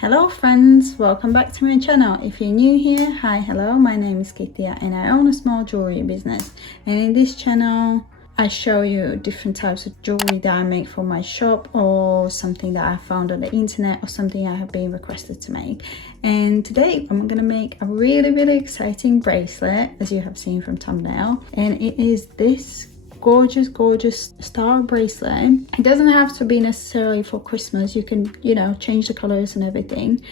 Hello friends, welcome back to my channel. If you're new here, hi, hello, my name is Kitija and I own a small jewelry business, and in this channel I show you different types of jewelry that I make for my shop, or something that I found on the internet, or something I have been requested to make. And today I'm gonna make a really exciting bracelet, as you have seen from thumbnail, and it is this gorgeous star bracelet. It doesn't have to be necessarily for Christmas. You can, change the colors and everything,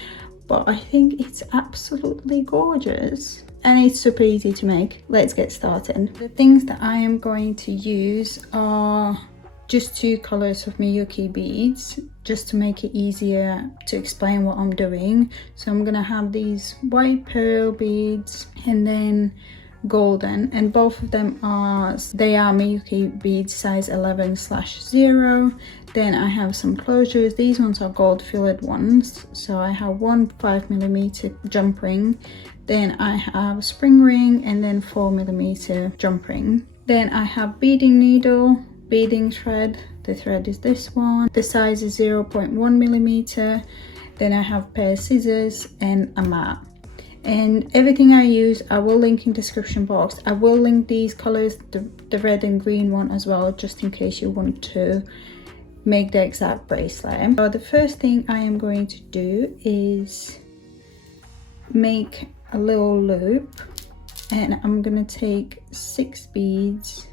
but I think it's absolutely gorgeous and it's super easy to make. Let's get started. The things that I am going to use are just 2 colors of Miyuki beads, just to make it easier to explain what I'm doing. So I'm gonna have these white pearl beads and then golden, and both of them are Miyuki beads size 11/0. Then I have some closures. These ones are gold filled ones, so I have one 5mm jump ring, then I have spring ring, and then 4mm jump ring. Then I have beading needle, beading thread. The thread is this one, the size is 0.1mm. Then I have a pair of scissors and a mat. And everything I use I will link in description box. I will link these colors, the red and green one as well, just in case you want to make the exact bracelet. So the first thing I am going to do is make a little loop, and I'm gonna take 6 beads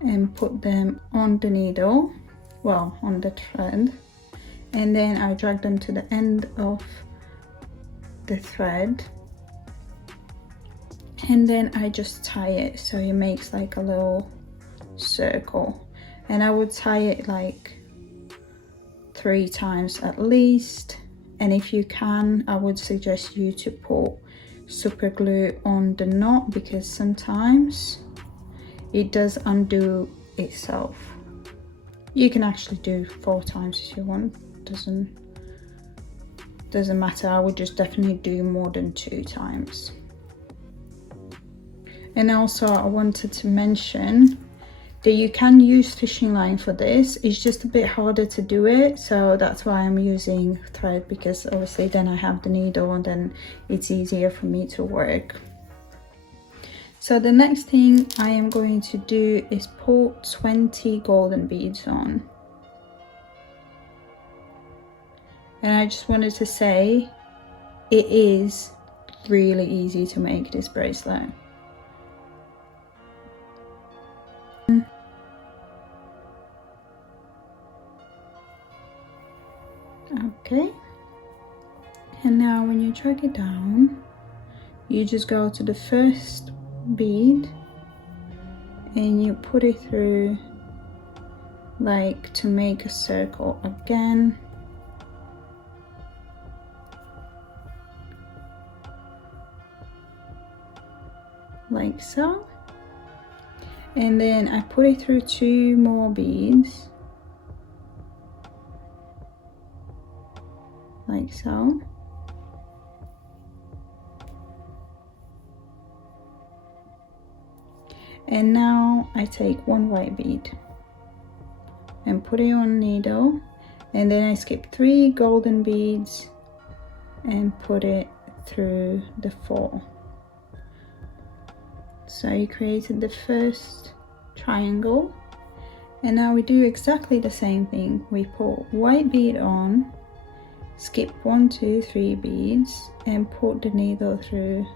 and put them on the needle, well, on the thread, and then I drag them to the end of the thread, and then I just tie it so it makes like a little circle. And I would tie it like 3 times at least, and if you can, I would suggest you to put super glue on the knot, because sometimes it does undo itself. You can actually do 4 times if you want, doesn't matter. I would just definitely do more than 2 times. And also I wanted to mention that you can use fishing line for this. It's just a bit harder to do it, so that's why I'm using thread, because obviously then I have the needle and then it's easier for me to work. So the next thing I am going to do is put 20 golden beads on. And I just wanted to say, it is really easy to make this bracelet. Okay, and now when you drag it down, you just go to the first bead and you put it through, like to make a circle again. Like so, and then I put it through 2 more beads, like so, and now I take 1 white bead and put it on needle, and then I skip 3 golden beads and put it through the 4. So you created the first triangle, and now we do exactly the same thing. We put white bead on, skip 1, 2, 3 beads and put the needle through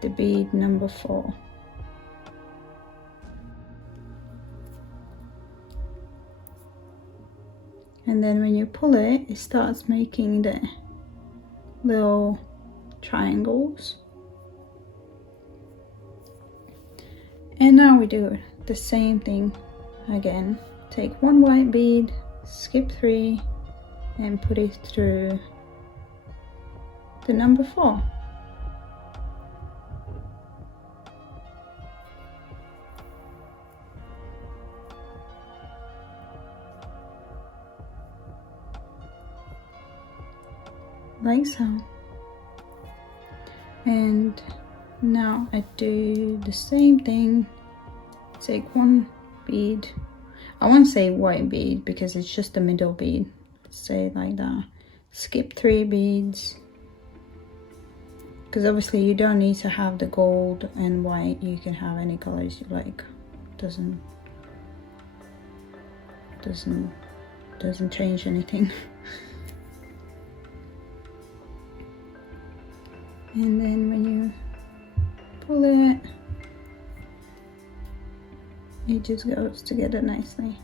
the bead number 4. And then when you pull it, it starts making the little triangles. And now we do the same thing again. Take 1 white bead, skip 3 and put it through the number 4. Like so. And now I do the same thing. Take 1 bead. I won't say white bead because it's just the middle bead, say it like that. Skip 3 beads, because obviously you don't need to have the gold and white, you can have any colors you like. Doesn't change anything. And then when you pull it, it just goes together nicely.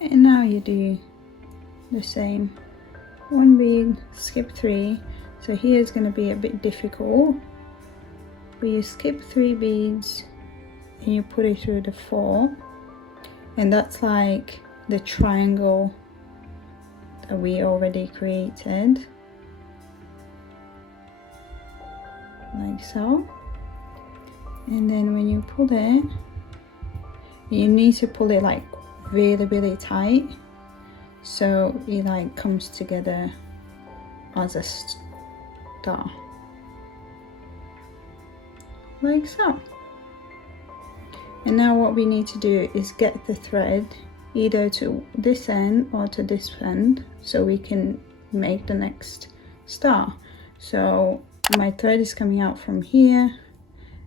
And now you do the same. 1 bead, skip 3. So here is going to be a bit difficult, but you skip 3 beads and you put it through the 4, and that's like the triangle that we already created, like so. And then when you pull it, you need to pull it like really tight, so it like comes together as a star, like so. And now what we need to do is get the thread either to this end or to this end so we can make the next star. So my thread is coming out from here,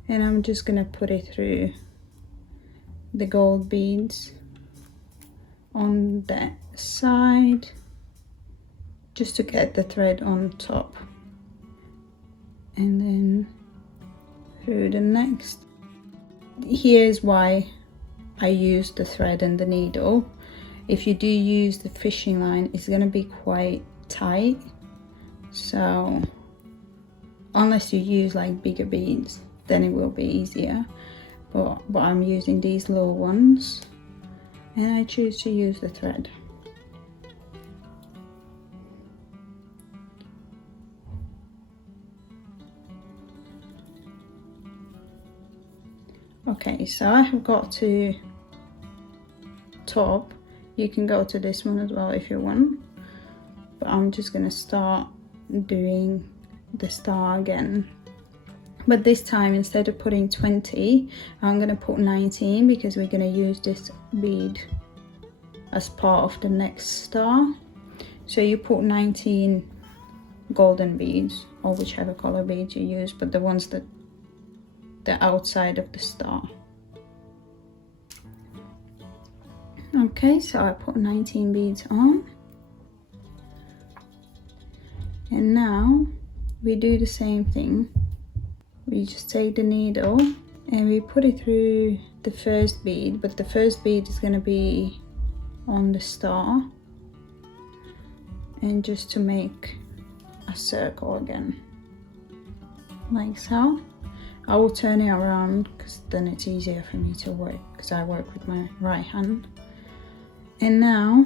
and I'm just gonna put it through the gold beads on that side just to get the thread on top, and then through the next. Here's why I use the thread and the needle. If you do use the fishing line, it's going to be quite tight, so unless you use like bigger beads, then it will be easier, but I'm using these little ones, and I choose to use the thread. Okay, so I have got to top. You can go to this one as well if you want, but I'm just gonna start doing the star again. But this time, instead of putting 20, I'm gonna put 19 because we're gonna use this bead as part of the next star. So you put 19 golden beads, or whichever color beads you use, but the ones that the outside of the star. Okay, so I put 19 beads on, and now we do the same thing. We just take the needle and we put it through the first bead, but the first bead is going to be on the star, and just to make a circle again, like so. I will turn it around because then it's easier for me to work, because I work with my right hand. And now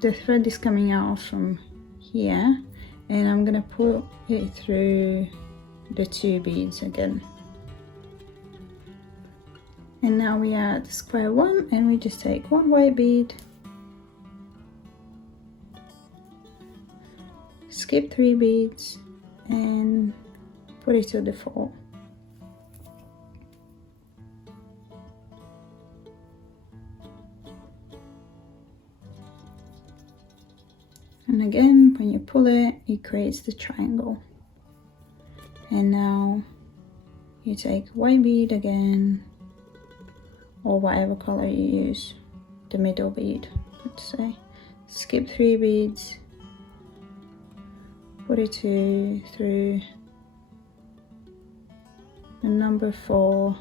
the thread is coming out from here, and I'm gonna put it through the 2 beads again. And now we are at square one, and we just take 1 white bead, skip 3 beads, and put it to the 4. And again, when you pull it, it creates the triangle. And now you take white bead again, or whatever color you use, the middle bead, let's say. Skip 3 beads, put it through the number 4,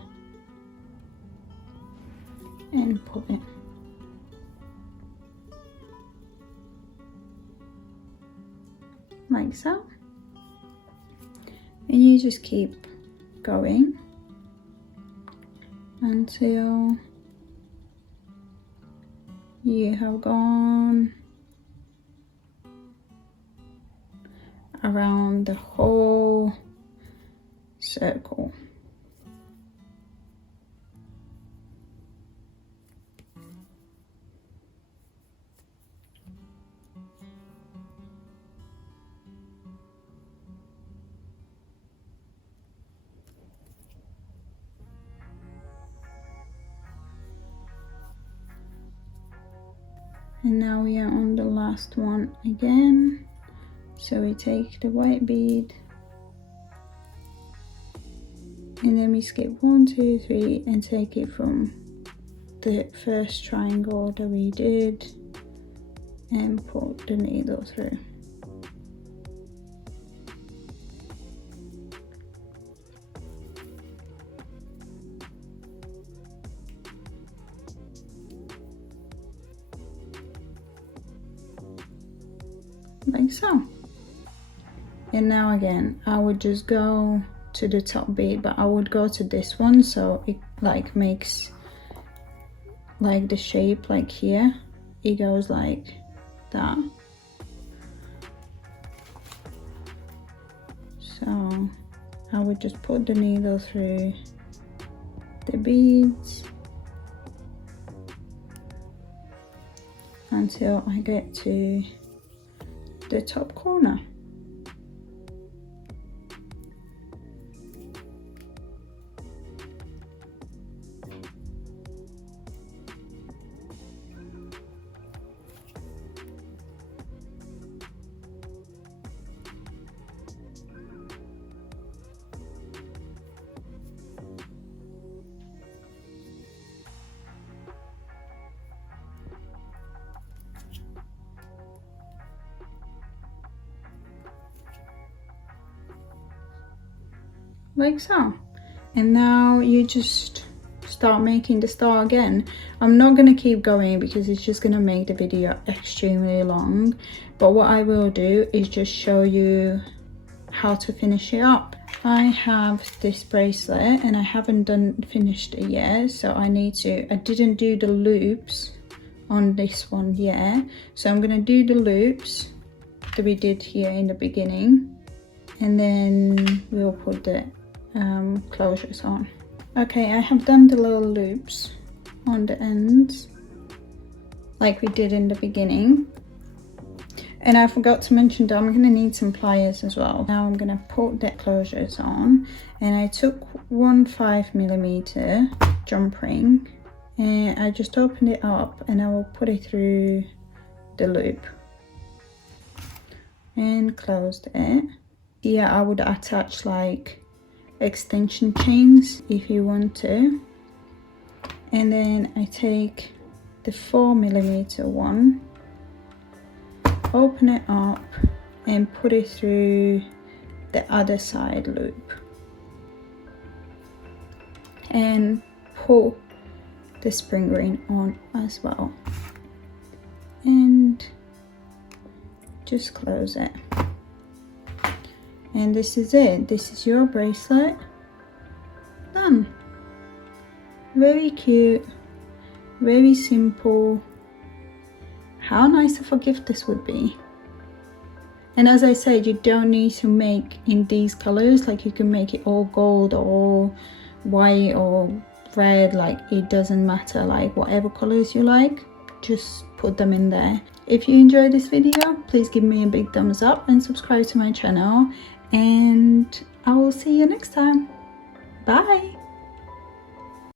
and pull it. Like so. And you just keep going until you have gone around the whole circle. And now we are on the last one again. So we take the white bead and then we skip 1, 2, 3 and take it from the first triangle that we did and put the needle through. Like so. And now again I would just go to the top bead, but I would go to this one so it like makes like the shape like here, it goes like that. So I would just put the needle through the beads until I get to the top corner. Like so. And now you just start making the star again. I'm not going to keep going because it's just going to make the video extremely long, but what I will do is just show you how to finish it up. I have this bracelet and I haven't finished it yet, so I didn't do the loops on this one yet, so I'm going to do the loops that we did here in the beginning, and then we'll put the closures on. Okay, I have done the little loops on the ends like we did in the beginning, and I forgot to mention that I'm going to need some pliers as well. Now I'm going to put the closures on, and I took one 5mm jump ring and I just opened it up and I will put it through the loop and closed it. Here I would attach like extension chains if you want to, and then I take the 4mm one, open it up and put it through the other side loop and pull the spring ring on as well, and just close it. And this is it. This is your bracelet done. Very cute, very simple. How nice of a gift this would be. And as I said, you don't need to make in these colors, like you can make it all gold or white or red, like it doesn't matter, like whatever colors you like, just put them in there. If you enjoyed this video, please give me a big thumbs up and subscribe to my channel, and I will see you next time. Bye.